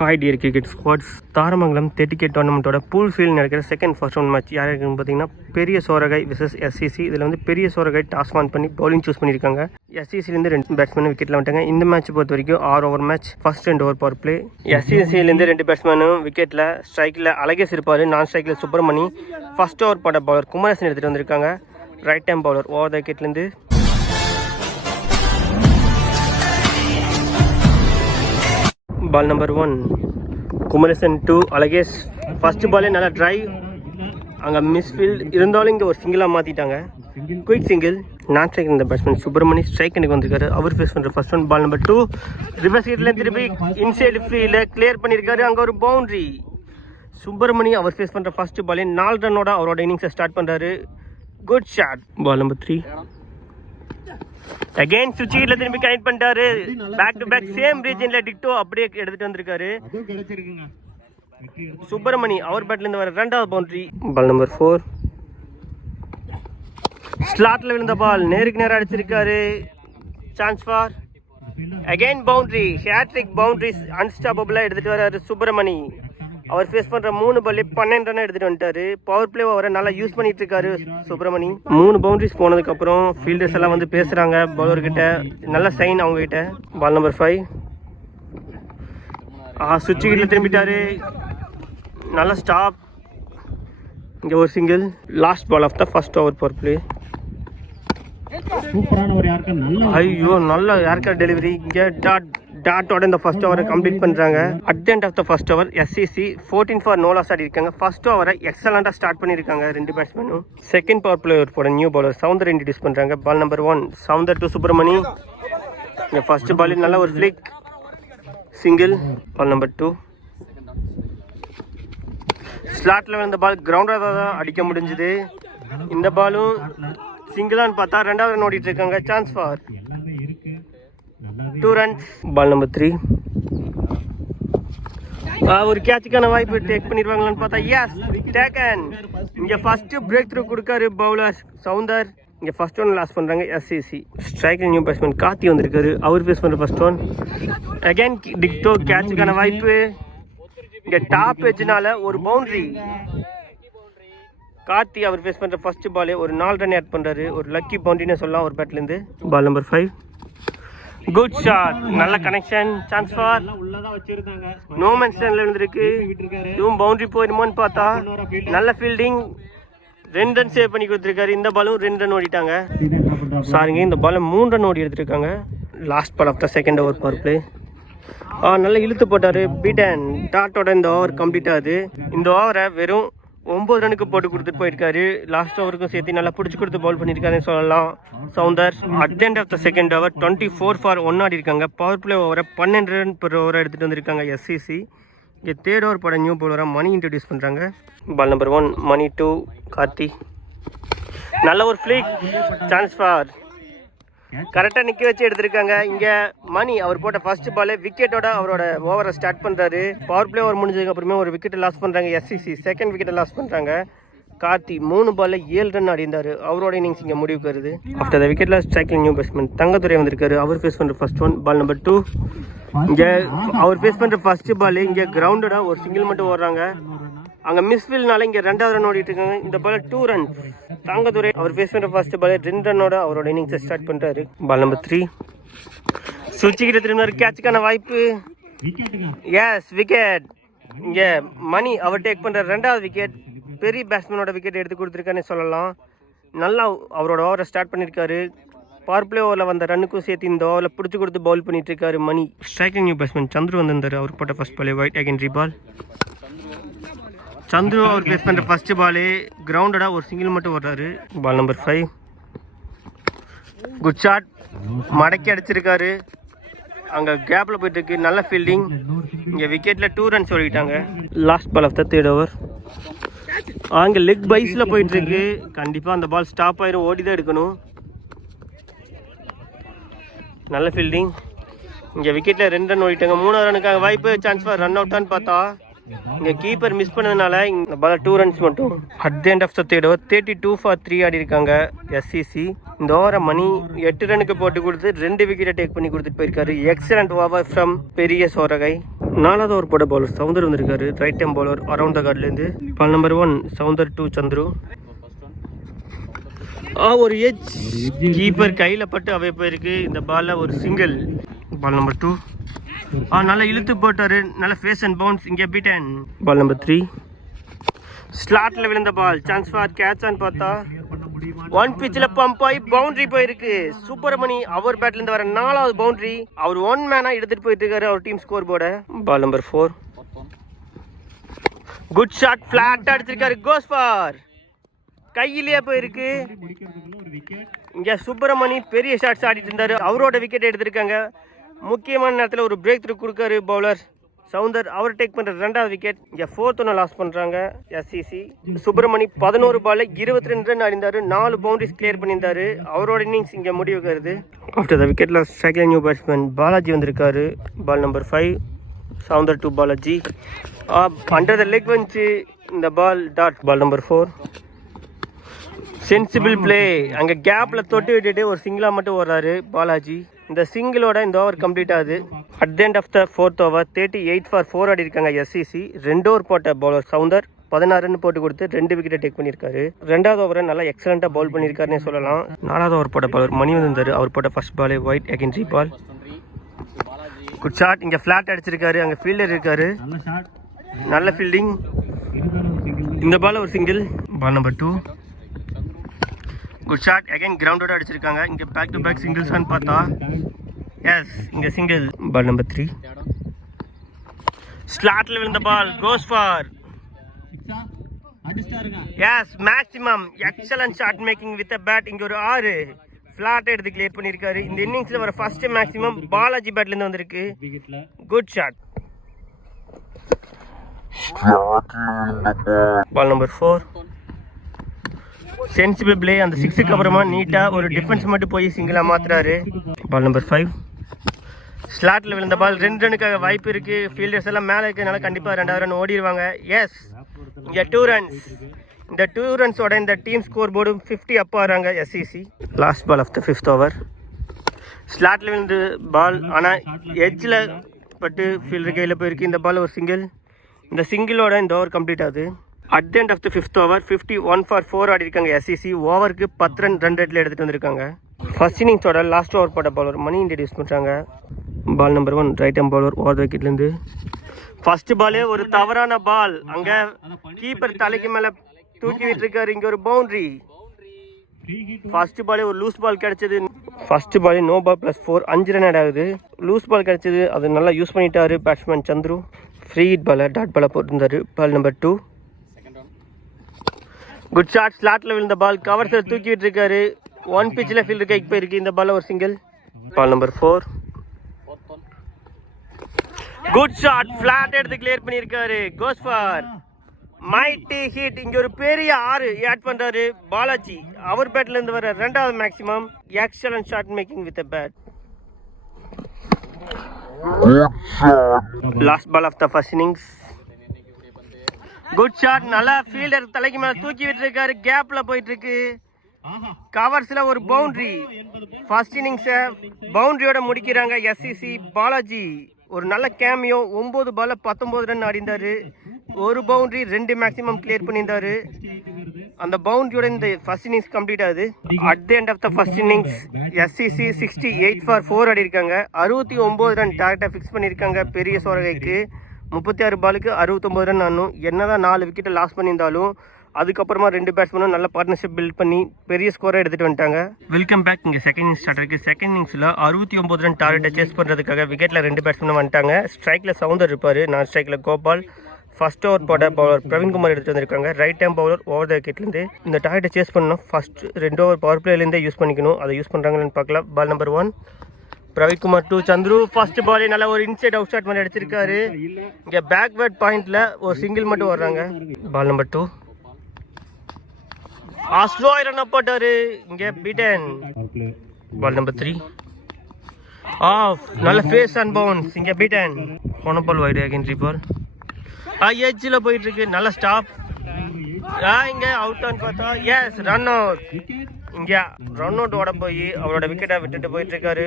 Hi dear cricket squads. Tharamangalam 30K டோர்னமெண்ட்டோட pool field நடக்கிற first round match யார் இருக்குன்னு பார்த்தீங்கன்னா பெரிய சோரகாய் விசஸ் எஸ்சிசி. இதில் வந்து பெரிய சோரகாய் டாஸ் ஆன் பண்ணி பவுலிங் சூஸ் பண்ணியிருக்காங்க. எஸ்சிசிலேருந்து 2 பேட்ஸ்மேன் விக்கெட்டில் வந்துட்டாங்க. இந்த மேட்ச் பொறுத்த வரைக்கும் 6 over match, first 2 over power play. எஸ்சிசிலேருந்து 2 பேட்ஸ்மேனும் விக்கெட்டில் ஸ்ட்ரைக்கில் அழகேஷ் இருப்பார், நான் ஸ்ட்ரைக்கில் சுப்பிரமணி. ஃபர்ஸ்ட் ஓவர் போட்ட பவுலர் குமரேசன் எடுத்துகிட்டு வந்திருக்காங்க, right arm bowler over the விக்கெட்லேருந்து. Ball number 1 Kumaresan 2 Alagesh. First பாலே நல்லா டிரைவ், அங்கே மிஸ்ஃபீல்ட் இருந்தாலும் இங்கே ஒரு சிங்கிளாக மாற்றிட்டாங்க. குயிக் சிங்கிள், நான் ஸ்ட்ரைக் இந்த பேட்ஸ்மேன் சுப்பிரமணி ஸ்ட்ரைக் எனக்கு வந்திருக்காரு. அவர் ஃபேஸ் பண்ணுற first one. Ball number 2 reverse ஹிட்ல திருப்பி இன்சைடு ஃப்ரீல கிளியர் பண்ணியிருக்காரு, அங்கே ஒரு பவுண்டரி. சுப்பிரமணி அவர் ஃபேஸ் பண்ணுற ஃபர்ஸ்ட் பாலே 4 ரன்னோட அவரோட இன்னிங்ஸை ஸ்டார்ட் பண்ணுறாரு. Good shot. Ball number 3 again சுவிட்ச்ல திரும்பி கனெக்ட் பண்ணிட்டாரு. பேக் டு பேக் சேம் ரீஜன்ல டிக்டோ அப்படியே எடுத்துட்டு வந்திருக்காரு சுப்பிரமணி. அவர் பேட்ல இருந்து வர 2வது பவுண்டரி. பால் நம்பர் 4 ஸ்லாட்ல விழுந்த பால் நேருக்கு நேரா அடிச்சிருக்காரு. Chance for again boundary. Hat trick boundaries அன்ஸ்டாப்பபிளா எடுத்துட்டு வராரு சுப்பிரமணி. அவர் ஃபேஸ் பண்ற 3 பால்ல 12 ரன் எடுத்துட்டு வந்துட்டாரு. பவர் பிளே ஓவரை நல்லா யூஸ் பண்ணிட்டு இருக்காரு சுப்பிரமணி. 3 பவுண்டரிஸ் போனதுக்கு அப்புறம் ஃபீல்டர்ஸ் எல்லாம் வந்து பேசுறாங்க பவுலர் கிட்ட, நல்ல சைன் அவங்க கிட்ட. பால் நம்பர் 5 சுவிட்ச் கிட்ட திரும்பிட்டாரு, நல்ல ஸ்டாப், இங்க ஒரு single. Last ball of the first over power play. ஐயோ நல்ல ஏர்கர் டெலிவரி. இங்க டாட்டோட இந்த ஃபர்ஸ்ட் ஓவரை கம்ப்ளீட் பண்றாங்க. At the end of the first over SCC 14 for no loss ஆடி இருக்காங்க. ஃபர்ஸ்ட் ஓவரை எக்ஸலண்டா ஸ்டார்ட் பண்ணிருக்காங்க 2 பேட்ஸ்மேனும். செகண்ட் பவர் பிளே போட நியூ பவுலர் சவுந்தர் இன்ட்ரோடியூஸ் பண்றாங்க. Ball number 1 Soundar to Subramani. இந்த ஃபர்ஸ்ட் பாலில் நல்ல ஒரு ஃபிளிக் சிங்கிள். பால் நம்பர் 2 ஸ்லாட்ல விழுந்த பால் கிரவுண்டராக தான் அடிக்க முடிஞ்சது. இந்த பாலும் சிங்கிளான்னு பார்த்தா 2வது ரன் ஓடிட்டு இருக்காங்க. Chance for 2 runs. Ball number 3 ஒரு கேட்சுக்கான வாய்ப்பு டேக் பண்ணிடுவாங்களான்னு பார்த்தா எஸ் டேக்கன். இங்கே ஃபர்ஸ்ட் பிரேக் த்ரூ கொடுக்காரு பவுலர் சவுந்தர். இங்கே ஃபர்ஸ்ட் ஒன் லாஸ் பண்ணுறாங்க எஸ்சிசி. ஸ்ட்ரைக்கில் நியூ பேட்ஸ்மேன் கார்த்தி வந்திருக்காரு, அவர் ஃபேஸ் பண்ணுற ஃபர்ஸ்ட் ஒன். அகைன் டிக்டோ கேட்சுக்கான வாய்ப்பு. இங்கே டாப் எட்ஜ்னால ஒரு பவுண்டரி. கார்த்தி அவர் ஃபேஸ் பண்ணுற ஃபர்ஸ்ட் பாலே ஒரு 4 ரன் ஆட் பண்ணுறாரு, ஒரு லக்கி பவுண்டரின்னு சொல்லலாம் ஒரு பேட்லேருந்து. பால் நம்பர் 5 குட் ஷாட், நல்ல கனெக்ஷன். சான்ஸ் ஃபார் நோ மென்ஷன்ல இருந்திருக்கு. இதுவும் பவுண்டரி போயிடுமோன்னு பார்த்தா நல்ல ஃபீல்டிங், 2 ரன் சேவ் பண்ணி கொடுத்துருக்காரு. இந்த பாலும் 2 ரன் ஓடிட்டாங்க. சாரிங்க, இந்த பாலை 3 ரன் ஓடி எடுத்துருக்காங்க. Last ball of the second over power play. நல்லா இழுத்து போட்டாரு பீட்டன். டாட்டோட இந்த ஓவர் கம்ப்ளீட் ஆகுது. இந்த ஓவரை வெறும் 9 ரனுக்கு போட்டு கொடுத்துட்டு போயிருக்காரு. லாஸ்ட் ஓவருக்கும் சேர்த்து நல்லா பிடிச்சி கொடுத்து பவுல் பண்ணியிருக்காருன்னு சொல்லலாம் Soundar. At the end of the second over 24 for 1 ஆடி இருக்காங்க. பவர் பிளே ஓவரை 12 ரன் per ஓவரை எடுத்துகிட்டு வந்திருக்காங்க எஸ்சிசி. இங்கே 3rd ஓவர் போட நியூ பவுலராக மணி இன்ட்ரடியூஸ் பண்ணுறாங்க. பால் நம்பர் 1 மணி 2 கார்த்தி. நல்ல ஒரு ஃபிளிக். சான்ஸ் ஃபார் கரெக்டாக நிற்க வச்சு எடுத்திருக்காங்க. இங்கே மணி அவர் போட்ட ஃபர்ஸ்ட் பாலே விக்கெட்டோட அவரோட ஓவரை ஸ்டார்ட் பண்ணுறாரு. பவர் பிளே ஓவர் முடிஞ்சதுக்கு அப்புறமே ஒரு விக்கெட்டை லாஸ் பண்ணுறாங்க எஸ்சிசி. செகண்ட் விக்கெட்டை லாஸ் பண்ணுறாங்க. கார்த்தி 3 பாலில் 7 ரன் ஆடி இருந்தார். அவரோட இன்னிங்ஸ் இங்கே முடிவுக்கு வருது. ஆஃப்டர் த விக்கெட்டில் ஸ்ட்ரைக்கில் நியூ பேட்ஸ்மேன் தங்கத்துறை வந்திருக்காரு, அவர் ஃபேஸ் பண்ணுற ஃபர்ஸ்ட் ஒன். பால் நம்பர் 2 இங்கே அவர் ஃபேஸ் பண்ணுற ஃபர்ஸ்ட் பால் இங்கே கிரவுண்டடாக ஒரு சிங்கிள் மட்டும் ஓடுறாங்க. அங்கே மிஸ்ஃபீல்ட்னால இங்கே 2வது ரன் ஓடிட்டு இருக்காங்க. இந்த பால் 2 ரன்ஸ். தங்கத்துறை அவர் ஃபேஸ் பண்ணுற ஃபர்ஸ்ட் பால் 2 ரன்னோட அவரோட இன்னிங்ஸை ஸ்டார்ட் பண்ணுறாரு. பால் நம்பர் 3 சுவிட்ச் கிட்ட திரும்பினார், கேட்சுக்கான வாய்ப்பு. S wicket. இங்கே மணி அவர் டேக் பண்ணுற 2வது விக்கெட். பெரிய பேட்ஸ்மேனோட விக்கெட் எடுத்து கொடுத்துருக்காருன்னு சொல்லலாம். நல்லா அவரோட ஓவரை ஸ்டார்ட் பண்ணியிருக்காரு. பவர் பிளே ஓவரில் வந்த ரன்னுக்கும் சேர்த்து இந்த ஓவரில் பிடிச்சி கொடுத்து பவுல் பண்ணிட்டு இருக்காரு மணி. ஸ்ட்ரைக்கிங் நியூ பேட்ஸ்மேன் சந்துரு வந்திருந்தார், அவர் போட்ட ஃபர்ஸ்ட் பாலே ஒயிட் அகைன் ரீபால். சந்துரு அவர் ஃபேஸ் பண்ணுற ஃபர்ஸ்ட் பாலே கிரவுண்டடாக ஒரு சிங்கிள் மட்டும் ஓடுறாரு. பால் நம்பர் 5 குட் ஷாட், மடக்கி அடிச்சிருக்காரு. அங்கே கேப்பில் போயிட்டு இருக்கு, நல்ல ஃபீல்டிங். இங்கே விக்கெட்டில் 2 ரன்ஸ் ஓடிட்டாங்க. Last ball of the 3rd over. அங்கே லெக் பைஸில் போயிட்டு இருக்கு. கண்டிப்பாக அந்த பால் ஸ்டாப் ஆயிரும், ஓடி தான் எடுக்கணும். நல்ல ஃபீல்டிங். இங்கே விக்கெட்டில் 2 ரன் ஓடிட்டாங்க. 3வது ரனுக்காக வாய்ப்பு. சான்ஸ் ஃபார் ரன் அவுட்டான்னு பார்த்தா இங்கே கீப்பர் மிஸ் பண்ணதுனால இந்த பால் 2 ரன்ஸ் மட்டும். At the end of the 3rd over 32 for 3 ஆடி இருக்காங்க எஸ்சிசி. இந்த ஓவரை மணி 8 ரனுக்கு போட்டு கொடுத்து 2 விக்கெட்டை டேக் பண்ணி கொடுத்துட்டு போயிருக்காரு. எக்ஸலண்ட் ஓவர் ஃப்ரம் பெரிய சோரகை. 4வது ஓவர் போட்ட பவுலர் சவுந்தர் வந்திருக்காரு. Right arm bowler around the கார்ட்லேருந்து. Ball number 1 Soundar to Chandru. ஒரு எஜ் கீப்பர் கையில் பட்டு அவை போயிருக்கு. இந்த பாலில் ஒரு சிங்கிள். பால் நம்பர் 2 நல்லா இழுத்து போட்டார். நல்ல ஃபேஸ் அண்ட் பவுன்ஸ். இங்கே பீட்டன். பால் நம்பர் 3 ஸ்லாட்டில் விழுந்த பால். சான்ஸ் ஃபார் கேட்ச் ஆன்னு பார்த்தா 1 பிச்சில் பம்ப் ஆகி பவுண்டரி போயிருக்கு. சுப்பிரமணி அவர் பேட்லேருந்து வர 4வது பவுண்டரி. அவர் 1 மேனாக எடுத்துகிட்டு போயிட்டு இருக்காரு அவர் டீம் ஸ்கோர் போர்டை. Ball number 4 good shot. ஃப்ளாட்டாக அடிச்சிருக்காரு. கோஸ் ஃபார் கையிலேயே போயிருக்கு. இங்கே சுப்பிரமணி பெரிய ஷாட்ஸ் ஆடிட்டு இருந்தார். அவரோட விக்கெட் எடுத்திருக்காங்க. முக்கியமான நேரத்தில் ஒரு பிரேக் த்ரூ கொடுக்காரு பவுலர் சவுந்தர். அவர் டேக் பண்ணுற 2வது விக்கெட். இங்கே 4th ஒன்று லாஸ் பண்ணுறாங்க எஸ்சிசி. சுப்பிரமணி 11 பாலில் 22 ரன் அடிந்தார். 4 பவுண்டரிஸ் கிளியர் பண்ணியிருந்தாரு. அவரோட இன்னிங்ஸ் இங்கே முடிவுக்கு வருது. ஆஃப்டர் த விக்கெட்டில் ஸ்ட்ரைக்கில் நியூ பேட்ஸ்மேன் பாலாஜி வந்திருக்காரு. Ball number 5 Soundar to Balaji. Under the leg வந்துச்சு இந்த ball. Dot. Ball number 4 sensible play. அங்கே கேப்பில் தொட்டு விட்டுட்டு ஒரு சிங்கிளாக மட்டும் வர்றாரு பாலாஜி. இந்த சிங்கிளோட இந்த ஓவர் கம்ப்ளீட் ஆகுது. At the end of the 4th over 38 for 4 ஆடி இருக்காங்க எஸ்சிசி. 2 ஓவர் போட்ட பவுலர் சவுந்தர் 16 ரன் போட்டு கொடுத்து 2 விக்கெட்டை டேக் பண்ணியிருக்காரு. 2வது ஓவரை நல்லா எக்ஸலண்ட்டாக பவுல் பண்ணியிருக்காருன்னு சொல்லலாம். 4வது ஓவர் போட்ட பவுலர் மணி வந்திருந்தார். அவர் போட்ட ஃபர்ஸ்ட் பாலே wide against ball. Good shot. இங்கே ஃப்ளாட் அடிச்சிருக்காரு. அங்கே ஃபீல்டர் இருக்காரு. நல்ல ஃபீல்டிங். இந்த பால் ஒரு single. Ball number 2 good shot. Again கிரவுண்டோட அடிச்சிருக்காங்க. இங்கே பேக் டு பேக் சிங்கிள்ஸான்னு பார்த்தா எஸ் இங்கே சிங்கிள். பால் நம்பர் 3 ஸ்லாட்டில் விழுந்த ball. Goes for as maximum. Excellent shot making with a bat. இங்கே ஒரு 6 ஃப்ளாட் எடுத்து கிளியர் பண்ணியிருக்காரு. இந்த இன்னிங்ஸில் வர ஃபர்ஸ்ட் மேக்ஸிமம் பாலாஜி பேட்லேருந்து வந்திருக்கு. Good shot. Ball number 4 sensible play. அந்த 6க்கு அப்புறமா நீட்டாக ஒரு டிஃபென்ஸ் மட்டும் போய் சிங்கிளாக மாற்றுறாரு. பால் நம்பர் 5 ஸ்லாட்டில் விழுந்த பால். 2 ரனுக்காக வாய்ப்பு இருக்குது. ஃபீல்டர்ஸ் எல்லாம் மேலே இருக்கிறதுனால கண்டிப்பாக 2வது ரன் ஓடிடுவாங்க. எஸ் இங்கே 2 ரன்ஸ். இந்த 2 ரன்ஸோட இந்த டீம் ஸ்கோர் போர்டும் 50 அப் ஆகிறாங்க SCC. Last ball of the 5th over ஸ்லாட்டில் விழுந்து பால். ஆனால் எட்ஜில் பட்டு ஃபீல்டர் கையில் போயிருக்கு. இந்த பால் ஒரு சிங்கிள். இந்த சிங்கிளோட இந்த ஓவர் கம்ப்ளீட் ஆகுது. At the end of the 5th over 51 for 4 ஆடி இருக்காங்க எஸ்சிசி. ஓவருக்கு 10 ரன் ரேட்டில் எடுத்துகிட்டு வந்திருக்காங்க. ஃபர்ஸ்ட் இன்னிங்ஸோட லாஸ்ட் ஓவர் போட்ட பவுலர் மணி இன்ட்ரடியூஸ் பண்ணுறாங்க. Ball number 1 right hand bowler over the விக்கெட்லேருந்து. ஃபர்ஸ்ட் பாலே ஒரு தவறான பால். அங்கே கீப்பர் தலைக்கு மேலே தூக்கி விட்டுருக்காரு. இங்கே ஒரு பவுண்டரி. ஃபர்ஸ்ட் பாலே ஒரு லூஸ் பால் கிடைச்சது. ஃபர்ஸ்ட் பாலே நோ பால் +4 5 ரன் ஆட் ஆகுது. லூஸ் பால் கிடைச்சது. அது நல்லா யூஸ் பண்ணிட்டாரு பேட்ஸ்மேன் சந்துரு. ஃப்ரீ ஹிட் பாலை டாட் பாலை போட்டிருந்தாரு. Ball number 2 good shot. ஸ்லாட்டில் விழுந்த பால். கவர்ஸில் தூக்கி விட்டுருக்காரு. 1 பிச்சில் ஃபீல்டர் கைக்கு போயிருக்கு. இந்த பால் ஒரு single. Ball number 4 good shot. Flat எடுத்து கிளியர் பண்ணியிருக்காரு. Goes for mighty hit. இங்கே ஒரு பெரிய 6 ஆட் பண்ணுறாரு பாலாஜி. அவர் பேட்லேருந்து வர 2வது maximum. Excellent shot making with a bat. Last ball of the first innings. Good shot. நல்லா ஃபீல்டர் தலைக்கு மேலே தூக்கி விட்டுருக்காரு. கேப்பில் போயிட்டு இருக்கு. கவர்ஸில் ஒரு பவுண்டரி. ஃபர்ஸ்ட் இன்னிங்ஸை பவுண்டரியோட முடிக்கிறாங்க எஸ்சிசி. பாலாஜி ஒரு நல்ல கேமியோ. 9 பாலில் 19 ரன் ஆடிந்தார். ஒரு பவுண்டரி 2 மேக்ஸிமம் கிளியர் பண்ணியிருந்தாரு. அந்த பவுண்டரியோட இந்த ஃபர்ஸ்ட் இன்னிங்ஸ் கம்ப்ளீட் ஆகுது. At the end of the first innings SCC 68 for 4 ஆடி இருக்காங்க. 69 ரன் டார்கெட்டை ஃபிக்ஸ் பண்ணியிருக்காங்க பெரிய சோரகைக்கு. 36 பாலுக்கு 69 ரன் ஆனும். என்னதான் 4 விக்கெட்டை லாஸ் பண்ணியிருந்தாலும் அதுக்கப்புறமா 2 பேட்ஸ்மேனும் நல்ல பார்ட்னர்ஷிப் பில்ட் பண்ணி பெரிய ஸ்கோரை எடுத்துகிட்டு வந்துட்டாங்க. Welcome back. இங்கே செகண்ட் இன்னிங்ஸ் ஸ்டார்ட் இருக்குது. செகண்ட் இன்னிங்ஸில் 69 ரன் டார்கெட்டை சேஸ் பண்ணுறதுக்காக விக்கெட்டில் 2 பேட்ஸ்மேனும் வந்துட்டாங்க. ஸ்ட்ரைக்கில் சவுந்தர் இருப்பார். நான் ஸ்ட்ரைக்கில் கோபால். ஃபர்ஸ்ட் ஓவர் போட்ட பவுலர் பிரவீன்குமார் எடுத்துகிட்டு வந்திருக்காங்க. Right hand bowler over the விக்கெட்லேருந்து. இந்த டார்கெட்டை சேஸ் பண்ணணும். ஃபர்ஸ்ட் 2 ஓவர் பவர் பிளேலேருந்தே யூஸ் பண்ணிக்கணும். அதை யூஸ் பண்ணுறாங்கன்னு பார்க்கலாம். Ball number 1 Praveenkumar to Chandru. First பாலே நல்லா ஒரு இன்சைட் அவுட் ஷாட் மாதிரி அடிச்சிருக்காரு. இங்கே பேக்வேர்ட் பாயிண்ட்ல ஒரு சிங்கிள் மட்டும் வர்றாங்க. Ball number 2 slow run up போட்டாரு. இங்கே பீட்டன். Ball number 3 off. நல்ல ஃபேஸ் அண்ட் பவுன்ஸ். இங்கே பீட்டன். போன பால் வைடு அகென்ஸ்ட் பால். எட்ஜில் போயிட்டு இருக்கு. நல்ல ஸ்டாப். இங்கே அவுட் ஆன் பார்த்தா எஸ் ரன் அவுட். இங்க ரன் அவுட் ஓட போய் அவரோட விக்கெட்டை விட்டுட்டு போயிட்டு இருக்காரு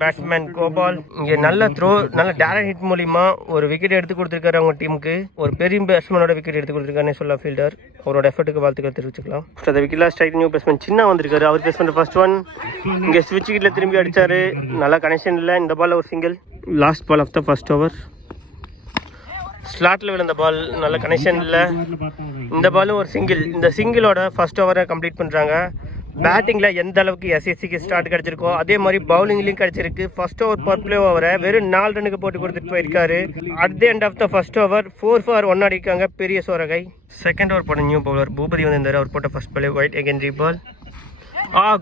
பேட்ஸ்மேன் கோபால். இங்க நல்ல த்ரோ, நல்ல டைரக்ட் ஹிட் மூலியமா ஒரு விக்கெட் எடுத்து கொடுத்திருக்காரு அவங்க டீமுக்கு. ஒரு பெரிய பேட்ஸ்மேனோட விக்கெட் எடுத்து கொடுத்திருக்காருன்னு சொல்லலாம் ஃபீல்டர். அவரோட எஃபர்ட்டுக்கு வாழ்த்துக்கள் தெரிவிச்சுக்கலாம். அந்த விக்கெட்ல ஸ்ட்ரைக் நியூ பேட்ஸ்மேன் சின்ன வந்திருக்காரு. அவர் பேஸ் பண்ற ஃபர்ஸ்ட் ஒன் இங்க ஸ்விட்ச் விக்கெட்ல திரும்பி அடிச்சாரு. நல்ல கனெக்ஷன் இல்ல. இந்த பால்ல ஒரு single. Last ball of the first over. ஸ்லாட்ல விழுந்த பால், நல்ல கனெக்ஷன் இல்லை. இந்த பாலும் ஒரு சிங்கிள். இந்த சிங்கிளோட ஃபர்ஸ்ட் ஓவரை கம்ப்ளீட் பண்ணுறாங்க. பேட்டிங்கில் எந்த அளவுக்கு எஸ்எஸ்சிக்கு ஸ்டார்ட் கிடச்சிருக்கோ அதே மாதிரி பவுலிங்லேயும் கிடச்சிருக்கு. ஃபர்ஸ்ட் ஓவர் பர் பிளே ஓவரை வெறும் 4 ரன்னுக்கு போட்டு கொடுத்துட்டு போயிருக்காரு. At the end of the first over 4 for 1 அடிக்காங்க பெரிய சோரகை. செகண்ட் ஓவர் போட்ட நியூ பவுலர் பூபதி வந்திருந்தார். அவர் போட்ட first ball wide again reball.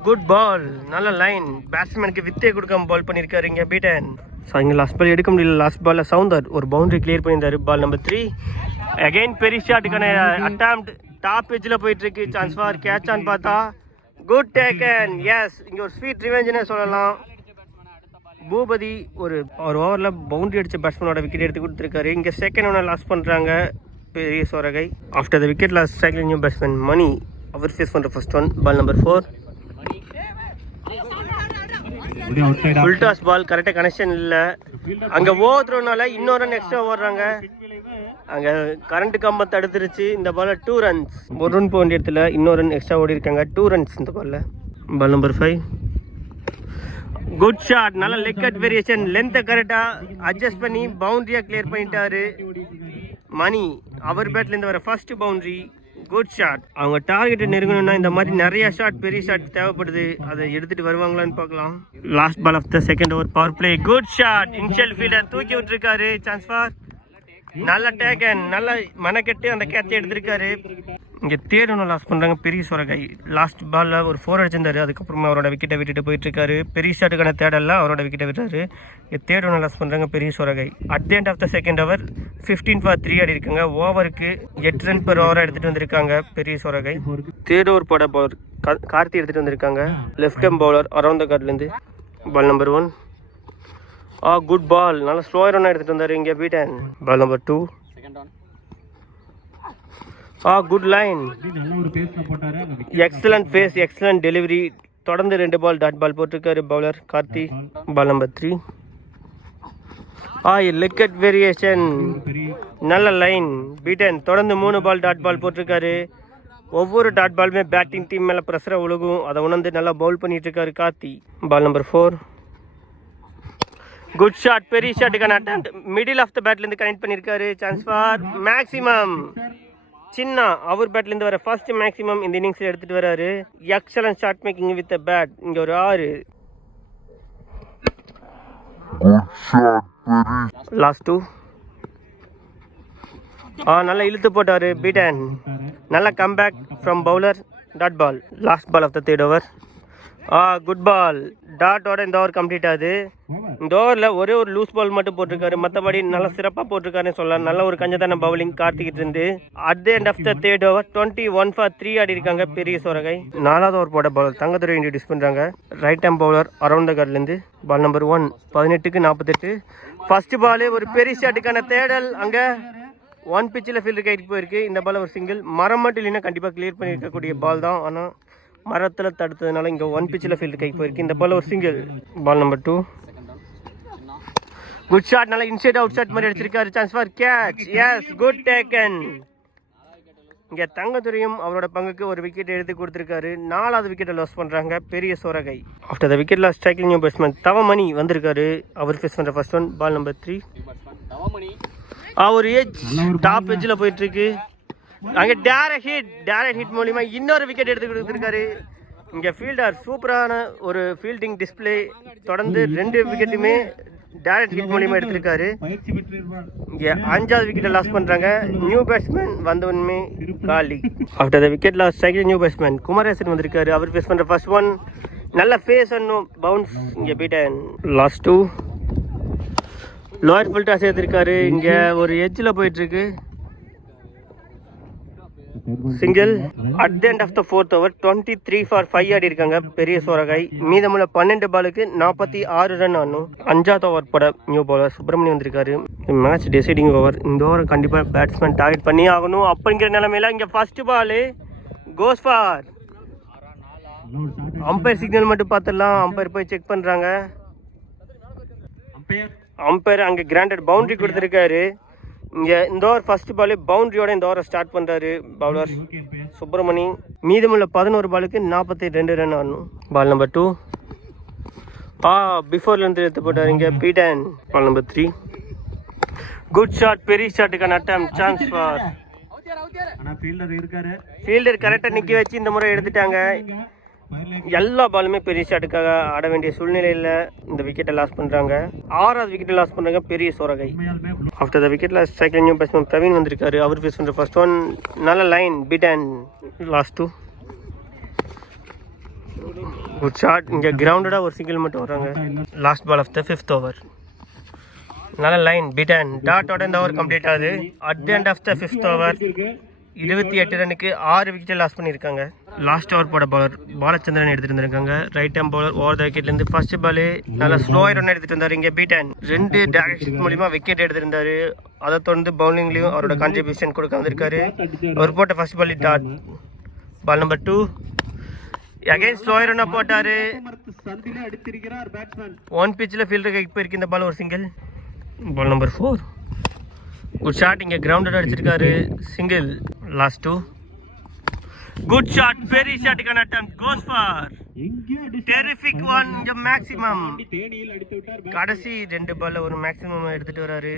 Good ball, நல்ல லைன். பேட்ஸ்மேனுக்கு வித்தே கொடுக்காம பால் பண்ணியிருக்காரு இங்கே பீட்டன். ஸோ இங்கே லாஸ்ட் பால் எடுக்க முடியல. லாஸ்ட் பாலில் சவுந்தர் ஒரு பவுண்டரி கிளியர் பண்ணியிருந்தாரு. பால் நம்பர் 3 அகைன் பெரிய ஷாட்டுக்கான அட்டெம்ப்ட். டாப் எஜ்ஜில் போயிட்டு இருக்கு. சான்ஸ் ஃபார் கேட்ச் ஆன் பார்த்தா குட் டேக்கன். எஸ், இங்கே ஒரு ஸ்வீட் ரிவெஞ்சுன்னு சொல்லலாம். பூபதி ஒரு ஓவரில் பவுண்டரி அடித்த பேட்ஸ்மேனோட விக்கெட் எடுத்து கொடுத்துருக்காரு. இங்கே செகண்ட் ஒன்று லாஸ் பண்ணுறாங்க பெரிய Soragai. After the wicket last ஸ்ட்ரைக்கில் நியூ பேட்ஸ்மேன் மணி. அவர் ஃபேஸ் பண்ணுற first one ball number 4. Full toss ball, கரெக்டாக கனெக்ஷன் இல்லை. அங்கே ஓவர்னால இன்னொரு ரன் எக்ஸ்ட்ரா ஓடுறாங்க. அங்கே கரண்ட் கம்பம் தடுத்துருச்சு. இந்த பாலில் 2 runs. 1 run போக வேண்டிய இடத்துல இன்னொரு ரன் எக்ஸ்ட்ரா ஓடி இருக்காங்க. 2 runs இந்த பாலில். Ball number 5. குட் ஷாட், நல்ல லெக் கட் வேரியேஷன். லென்த்தை கரெக்டாக அட்ஜஸ்ட் பண்ணி பவுண்டரியாக கிளியர் பண்ணிட்டாரு மணி. அவர் பேட்லேருந்து வர ஃபர்ஸ்ட் பவுண்டரி. Good shot. அவங்க டார்கெட்டை நெருங்கணும்னா இந்த மாதிரி நிறைய ஷாட், பெரிய ஷாட் தேவைப்படுது. அதை எடுத்துட்டு வருவாங்களான்னு பார்க்கலாம். Last ball of the second over power play. Good shot. Initial fielder தூக்கி விட்டுருக்காரு. சான்ஸ் ஃபார் நல்ல டேக்கன். நல்ல மனக்கெட்டு அந்த கேட்சை எடுத்திருக்காரு. இங்கே தேர்ட் ஒன்று லாஸ் பண்ணுறாங்க பெரிய சோரகை. லாஸ்ட் பாலில் ஒரு 4 அடிச்சிருந்தாரு. அதுக்கப்புறமா அவரோட விக்கெட்டை விட்டுட்டு போயிட்டு இருக்காரு. பெரிய ஷாட்டுக்கான தேடல அவரோட விக்கெட்டை விட்டாரு. இங்கே தேர்ட் ஒன்று லாஸ் பண்ணுறாங்க பெரிய Soragai. At the end of the second over 15 for 3 ஆடி இருக்காங்க. ஓவருக்கு 8 ரன் per over எடுத்துகிட்டு வந்திருக்காங்க பெரிய சோரகை. தேர்ட் ஓவர் போட பவுலர் கார்த்தி எடுத்துகிட்டு வந்திருக்காங்க. Left arm bowler around the கார்ட்லேருந்து. Ball number 1. குட் பால், நல்ல ஸ்லோயர் ஒன்று எடுத்துகிட்டு வந்தார் இங்கே beaten. Ball number 2. Good line. Excellent pace, excellent delivery. தொடர்ந்து 2 பால் டாட் பால் போட்டிருக்காரு bowler Karthi. Ball number 3. Leg cut variation, நல்ல லைன். பீட்டன் தொடர்ந்து 3 பால் டாட் பால் போட்டிருக்காரு. ஒவ்வொரு டாட் பாலுமே பேட்டிங் டீம் மேலே ப்ரெஷராக உழுகும். அதை உணர்ந்து நல்லா பவுல் பண்ணிட்டு இருக்காரு Karthi. Ball number 4. Good shot, பெரிய ஷாட்டுக்கான அட்டெம்ப்ட். மிடில் ஆஃப் த பேட்லேருந்து கனெக்ட் பண்ணியிருக்காரு. Chance for maximum. சின்ன அவர் பேட்லேருந்து வர ஃபர்ஸ்ட் மேக்ஸிமம் இந்த இன்னிங்ஸில் எடுத்துகிட்டு வராரு. Excellent shot making with bat. இங்கே ஒரு 6. லாஸ்ட் 2. நல்லா இழுத்து போட்டார் பீட்டன். நல்ல comeback from bowler. Dot ball. Last ball of the third over. Good ball. டாட்டோட இந்த ஓவர் கம்ப்ளீட் ஆகுது. இந்த ஓவரில் ஒரே ஒரு லூஸ் பால் மட்டும் போட்டிருக்காரு. மற்றபடி நல்லா சிறப்பாக போட்டிருக்காருன்னு சொல்லலாம். நல்ல ஒரு கஞ்சத்தான பவுலிங் கார்த்திகிட்டு இருந்து. At the end of the third over 21 for 3 ஆடி இருக்காங்க பெரிய சோரகை. 4வது ஓவர் போட பவுலர் தங்கத்துறை இன்ட்ரடியூஸ் பண்ணுறாங்க. Right arm bowler around the கார்ட்லேருந்து. Ball number 1. 18க்கு 48. ஃபர்ஸ்ட் பால் ஒரு பெரிய ஷாட்டுக்கான தேடல். அங்கே 1 pitchல ஃபீல்டு கைட்டு போயிருக்கு. இந்த பால் ஒரு சிங்கிள். மரம் மட்டும் இல்லைன்னா கண்டிப்பாக கிளியர் பண்ணியிருக்கக்கூடிய பால் தான். ஆனால் மரத்தில் தடுத்ததுனால இங்கே 1 pitchல ஃபீல்டு கைக்கு போயிருக்கு. இந்த பால் ஒரு single. Ball number 2. Good shot, நல்லா இன்சைட் அவுட் ஷாட் மாதிரி அடிச்சிருக்காரு. Chance for catch. Yes, good taken. இங்கே தங்கத்துறையும் அவரோட பங்குக்கு ஒரு விக்கெட் எடுத்து கொடுத்துருக்காரு. 4வது விக்கெட்டை லாஸ் பண்ணுறாங்க பெரிய Soragai. After the wicket loss striking new batsman Thavamani வந்திருக்காரு. அவர் ஃபேஸ் பண்ணுற ஃபர்ஸ்ட் ஒன் பால் நம்பர் 3. ஒரு எஜ் டாப் எஜ்ஜில் போயிட்டுருக்கு. அங்கே டேரக்ட் ஹிட் மூலிமா இன்னொரு விக்கெட் எடுத்து கொடுத்துருக்காரு. இங்கே ஃபீல்டர் சூப்பரான ஒரு ஃபீல்டிங் டிஸ்பிளே. தொடர்ந்து 2 விக்கெட்டுமே டேரக்ட் ஹிட் மூலிமா எடுத்திருக்காரு. இங்கே 5வது விக்கெட்டை லாஸ் பண்ணுறாங்க. நியூ பேட்ஸ்மேன் வந்தவனுமே காலி. After the wicket loss striking new batsman Kumaresan வந்திருக்காரு. அவர் ஃபேஸ் பண்ணுற ஃபர்ஸ்ட் ஒன் நல்ல ஃபேஸ் ஒன்றும் பவுன்ஸ். இங்கே பீட்டன். லாஸ்ட் 2. லோயர் ஃபுல்டாக சேர்த்துருக்காரு. இங்கே ஒரு எஜ்ஜில் போயிட்டுருக்கு. Single. At the end of the 4th over 23 for 5 ஆடி இருக்காங்க பெரிய சோரகை. மீதமுள்ள 12 பாலுக்கு 46 ரன் ஆனும். 5வது ஓவர் போட நியூ பவுலர் சுப்பிரமணியம் வந்திருக்காரு. Match deciding over. இந்த ஓவர் கண்டிப்பாக பேட்ஸ்மேன் டார்கெட் பண்ணி ஆகணும் அப்படிங்கிற நிலைமையில இங்கே first ball goes for umpire signal மட்டும் பார்த்துடலாம். அம்பையர் போய் செக் பண்ணுறாங்க. அம்பையர் அங்கே கிராண்டட் பவுண்டரி கொடுத்துருக்காரு. இங்கே இந்த ஓவர் ஃபர்ஸ்ட் பால் பவுண்டரியோட இந்த ஓவரை ஸ்டார்ட் பண்ணுறாரு பவுலர் சுப்பிரமணி. மீதமுள்ள 11 பாலுக்கு 42 ரன் ஆடணும். பால் நம்பர் 2 பிஃபோர்லேருந்து எடுத்து போட்டார் இங்கே பீடன். பால் நம்பர் 3 குட் ஷாட், பெரிய ஷாட்டுக்கான அட்டம், சான்ஸ் ஃபார். ஃபீல்டர் கரெக்டாக நிற்க வச்சு இந்த முறை எடுத்துட்டாங்க. எல்லா பாலுமே பெரிய ஷாட்டுக்காக ஆட வேண்டிய சூழ்நிலையில் இந்த விக்கெட்டை லாஸ் பண்ணுறாங்க. 6வது விக்கெட்டை லாஸ் பண்ணுறாங்க பெரிய Soragai. After the wicket loss second new batsman Praveen வந்திருக்காரு. அவர் பேஸ் பண்ணுற ஃபர்ஸ்ட் ஒன் நல்ல லைன் பிட் அண்ட் லாஸ்ட் 2 குட் ஷாட். இங்கே கிரவுண்டடாக ஒரு சிங்கிள் மட்டும் வர்றாங்க. Last ball of the 5th over நல்ல லைன் பிட் அண்ட் டாட்டோட இந்த ஓவர் கம்ப்ளீட் ஆகுது. At the end of the 5th over 28 ரனுக்கு 6 விக்கெட்டை லாஸ் பண்ணியிருக்காங்க. லாஸ்ட் ஓவர் போட பவுலர் பாலச்சந்திரன் எடுத்துகிட்டு வந்திருக்காங்க. Right arm bowler over the விக்கெட்லேருந்து ஃபர்ஸ்ட் பால் நல்லா ஸ்லோவாக ரன் எடுத்துகிட்டு இருந்தார். இங்கே பீட்டன் 2 டேரக்ஷன் மூலிமா விக்கெட் எடுத்திருந்தாரு. அதை தொடர்ந்து பவுலிங்லேயும் அவரோட கான்ட்ரிபியூஷன் கொடுக்க வந்திருக்காரு. அவர் போட்ட first ball dot. Ball number 2 again ஸ்லோவாக ரன்னாக போட்டார். 1 பிச்சில் ஃபீல்டர் கைக்கு போயிருக்கு இந்த பால் ஒரு single. Ball number 4 good shot. இங்கே கிரவுண்டட் அடிச்சிருக்காரு சிங்கிள். லாஸ்ட் 2 குட் ஷாட், பெரிய ஷாட்டுக்கான attempt, goes for terrific one. இங்கே மேக்ஸிமம் கடைசி 2 பால்ல ஒரு மேக்ஸிமம் எடுத்துட்டு வராரு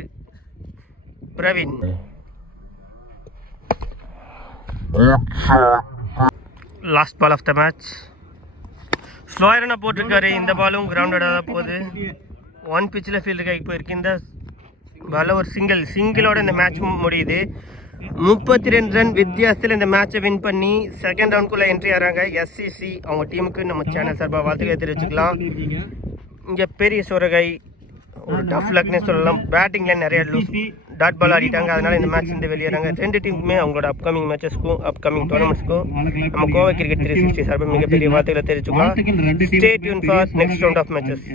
Praveen. Last ball of the match ஸ்லோயரான போட்டிருக்காரு. இந்த பாலும் கிரவுண்டடாக தான் போகுது. 1 பிச்சில் ஃபீல்டர் கைக்கு போயிருக்கு. இந்த பால் ஒரு சிங்கிளோட இந்த மேட்ச் முடியுது. 32 ரன் வித்தியாசத்தில் இந்த மேட்சை வின் பண்ணி செகண்ட் ரவுண்டுக்குள்ளே என்ட்ரி ஆகிறாங்க. SCC அவங்க டீமுக்கு நம்ம சேனல் சார்பாக வாழ்த்துக்களை தெரிவிச்சுக்கலாம். இங்கே பெரிய சோரகை ஒரு டஃப் லக்னே சொல்லலாம். பேட்டிங்கில் நிறைய லூஸ் டாட் பால் ஆடிட்டாங்க. அதனால் இந்த மேட்ச் வந்து வெளியேறாங்க. 2 டீமுமே அவங்களோட அப்கமிங் மேட்சஸ்க்கும் அப்கமிங் டோர்னமெண்ட்ஸ்க்கும் நம்ம கோவா கிரிக்கெட் 360 சார்பாக மிகப்பெரிய வாழ்த்துக்களை தெரிவிச்சுக்கலாம். Stay tune for next round of matches.